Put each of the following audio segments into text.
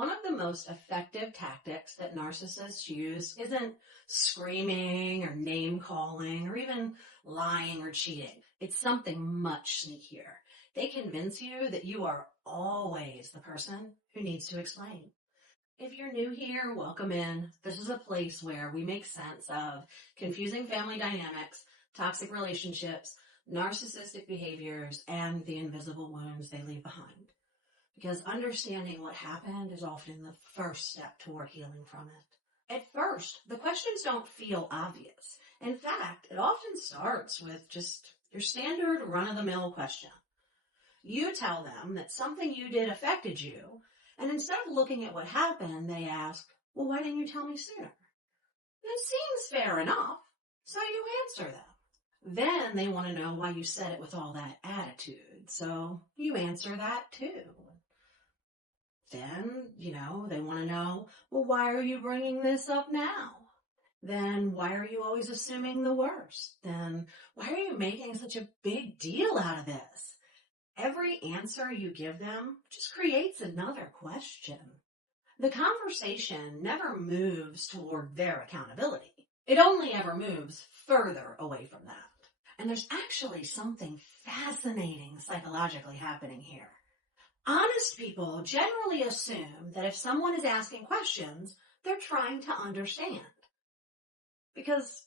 One of the most effective tactics that narcissists use isn't screaming or name calling or even lying or cheating. It's something much sneakier. They convince you that you are always the person who needs to explain. If you're new here, welcome in. This is a place where we make sense of confusing family dynamics, toxic relationships, narcissistic behaviors, and the invisible wounds they leave behind. Because understanding what happened is often the first step toward healing from it. At first, the questions don't feel obvious. In fact, it often starts with just your standard run-of-the-mill question. You tell them that something you did affected you, and instead of looking at what happened, they ask, well, why didn't you tell me sooner? It seems fair enough, so you answer them. Then they want to know why you said it with all that attitude, so you answer that too. Then, they want to know, well, why are you bringing this up now? Then why are you always assuming the worst? Then why are you making such a big deal out of this? Every answer you give them just creates another question. The conversation never moves toward their accountability. It only ever moves further away from that. And there's actually something fascinating psychologically happening here. Honest people generally assume that if someone is asking questions, they're trying to understand. Because,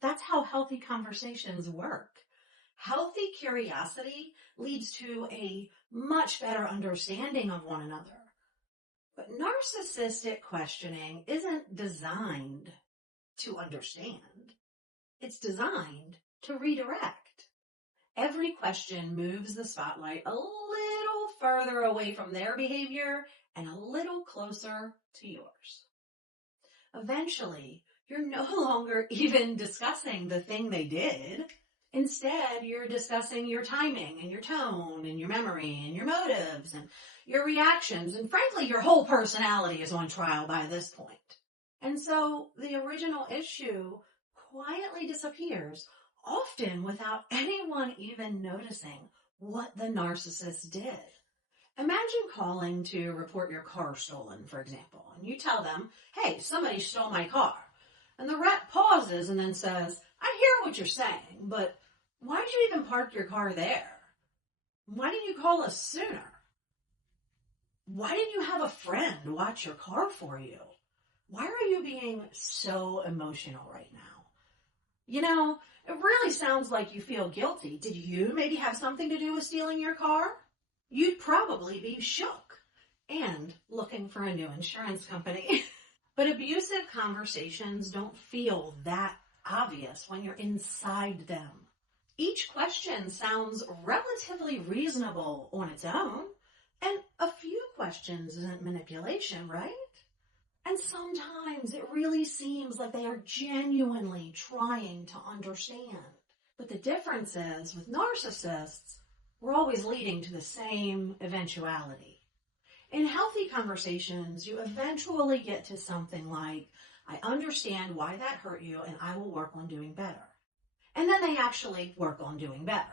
that's how healthy conversations work. Healthy curiosity leads to a much better understanding of one another. But narcissistic questioning isn't designed to understand. It's designed to redirect. Every question moves the spotlight a little further away from their behavior and a little closer to yours. Eventually, you're no longer even discussing the thing they did. Instead, you're discussing your timing and your tone and your memory and your motives and your reactions. And frankly, your whole personality is on trial by this point. And so the original issue quietly disappears, often without anyone even noticing what the narcissist did. Imagine calling to report your car stolen, for example, and you tell them, hey, somebody stole my car. And the rep pauses and then says, I hear what you're saying, but why did you even park your car there? Why didn't you call us sooner? Why didn't you have a friend watch your car for you? Why are you being so emotional right now? It really sounds like you feel guilty. Did you maybe have something to do with stealing your car? You'd probably be shook and looking for a new insurance company. But abusive conversations don't feel that obvious when you're inside them. Each question sounds relatively reasonable on its own, and a few questions isn't manipulation, right? And sometimes it really seems like they are genuinely trying to understand. But the difference is, with narcissists, we're always leading to the same eventuality. In healthy conversations, you eventually get to something like, I understand why that hurt you and I will work on doing better. And then they actually work on doing better.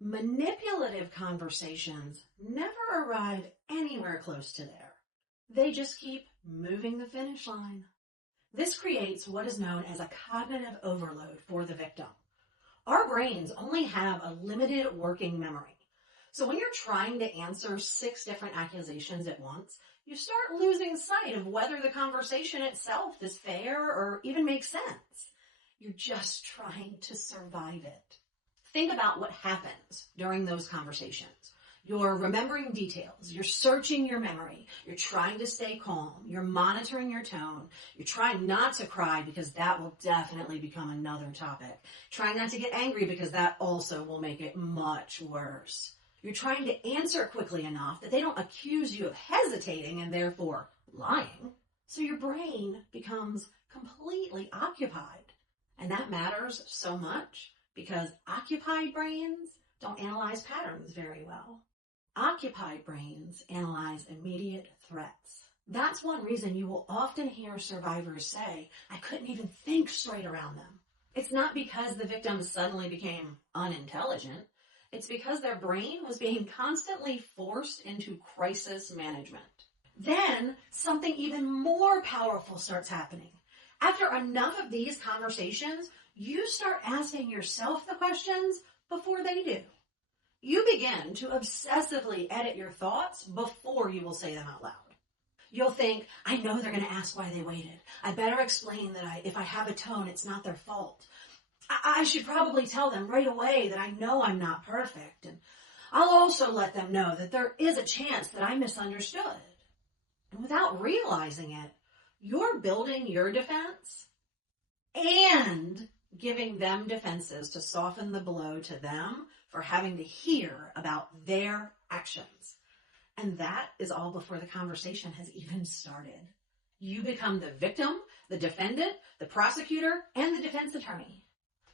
Manipulative conversations never arrive anywhere close to there. They just keep moving the finish line. This creates what is known as a cognitive overload for the victim. Our brains only have a limited working memory. So when you're trying to answer 6 different accusations at once, you start losing sight of whether the conversation itself is fair or even makes sense. You're just trying to survive it. Think about what happens during those conversations. You're remembering details. You're searching your memory. You're trying to stay calm. You're monitoring your tone. You're trying not to cry because that will definitely become another topic. Trying not to get angry because that also will make it much worse. You're trying to answer quickly enough that they don't accuse you of hesitating and therefore lying. So your brain becomes completely occupied. And that matters so much because occupied brains don't analyze patterns very well. Occupied brains analyze immediate threats. That's one reason you will often hear survivors say, I couldn't even think straight around them. It's not because the victim suddenly became unintelligent. It's because their brain was being constantly forced into crisis management. Then something even more powerful starts happening. After enough of these conversations, you start asking yourself the questions before they do. You begin to obsessively edit your thoughts before you will say them out loud. You'll think, I know they're going to ask why they waited. I better explain that if I have a tone, it's not their fault. I should probably tell them right away that I know I'm not perfect. And I'll also let them know that there is a chance that I misunderstood. And without realizing it, you're building your defense and giving them defenses to soften the blow to them for having to hear about their actions. And that is all before the conversation has even started. You become the victim, the defendant, the prosecutor, and the defense attorney.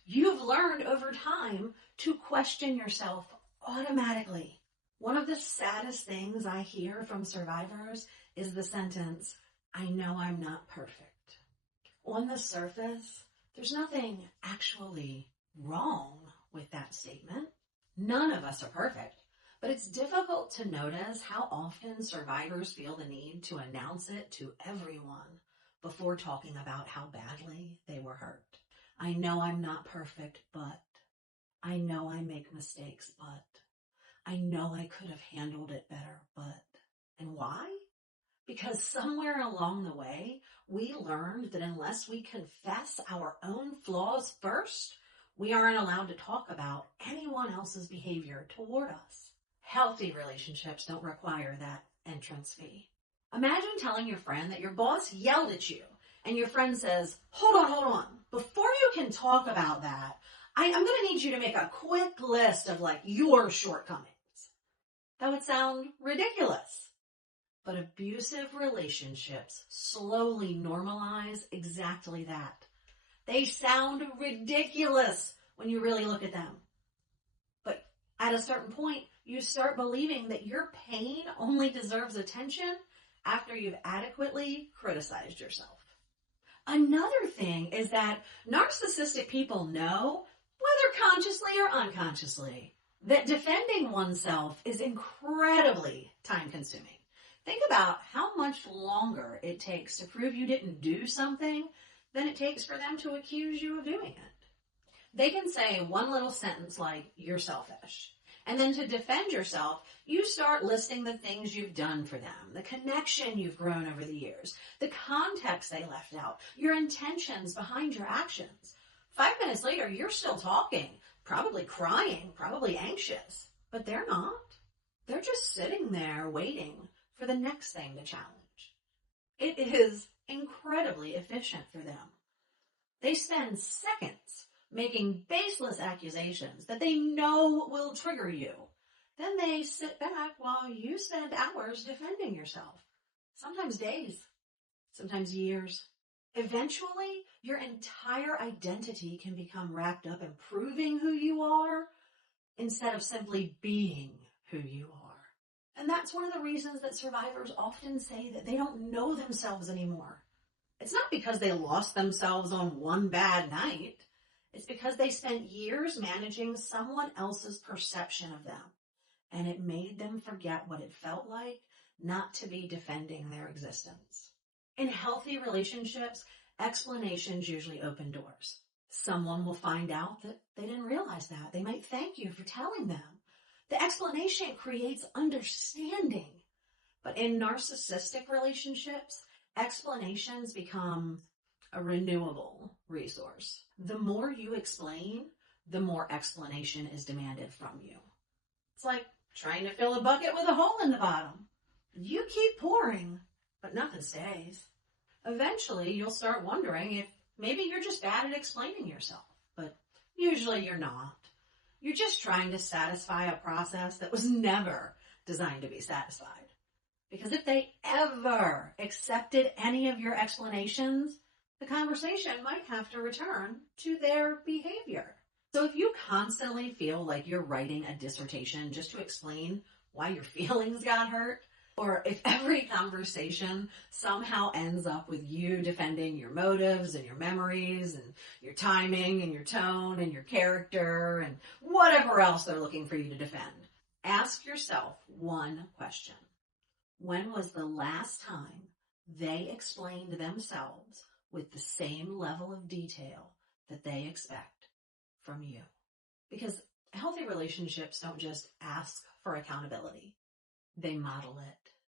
You've learned over time to question yourself automatically. One of the saddest things I hear from survivors is the sentence, I know I'm not perfect. On the surface, there's nothing actually wrong with that statement. None of us are perfect, but it's difficult to notice how often survivors feel the need to announce it to everyone before talking about how badly they were hurt. I know I'm not perfect, but I know I make mistakes, but I know I could have handled it better, but. And why? Because somewhere along the way, we learned that unless we confess our own flaws first, we aren't allowed to talk about anyone else's behavior toward us. Healthy relationships don't require that entrance fee. Imagine telling your friend that your boss yelled at you, and your friend says, hold on. Before you can talk about that, I'm going to need you to make a quick list of your shortcomings. That would sound ridiculous. But abusive relationships slowly normalize exactly that. They sound ridiculous when you really look at them. But at a certain point, you start believing that your pain only deserves attention after you've adequately criticized yourself. Another thing is that narcissistic people know, whether consciously or unconsciously, that defending oneself is incredibly time-consuming. Think about how much longer it takes to prove you didn't do something than it takes for them to accuse you of doing it. They can say one little sentence like, you're selfish. And then to defend yourself, you start listing the things you've done for them, the connection you've grown over the years, the context they left out, your intentions behind your actions. 5 minutes later, you're still talking, probably crying, probably anxious, but they're not. They're just sitting there waiting for the next thing to challenge. It is incredibly efficient for them. They spend seconds making baseless accusations that they know will trigger you. Then they sit back while you spend hours defending yourself. Sometimes days, sometimes years. Eventually, your entire identity can become wrapped up in proving who you are instead of simply being who you are. And that's one of the reasons that survivors often say that they don't know themselves anymore. It's not because they lost themselves on one bad night. It's because they spent years managing someone else's perception of them, and it made them forget what it felt like not to be defending their existence. In healthy relationships, explanations usually open doors. Someone will find out that they didn't realize that. They might thank you for telling them. The explanation creates understanding. But in narcissistic relationships, explanations become a renewable resource. The more you explain, the more explanation is demanded from you. It's like trying to fill a bucket with a hole in the bottom. You keep pouring, but nothing stays. Eventually, you'll start wondering if maybe you're just bad at explaining yourself, but usually you're not. You're just trying to satisfy a process that was never designed to be satisfied. Because if they ever accepted any of your explanations, the conversation might have to return to their behavior. So if you constantly feel like you're writing a dissertation just to explain why your feelings got hurt, or if every conversation somehow ends up with you defending your motives and your memories and your timing and your tone and your character and whatever else they're looking for you to defend, ask yourself one question. When was the last time they explained themselves with the same level of detail that they expect from you? Because healthy relationships don't just ask for accountability, they model it.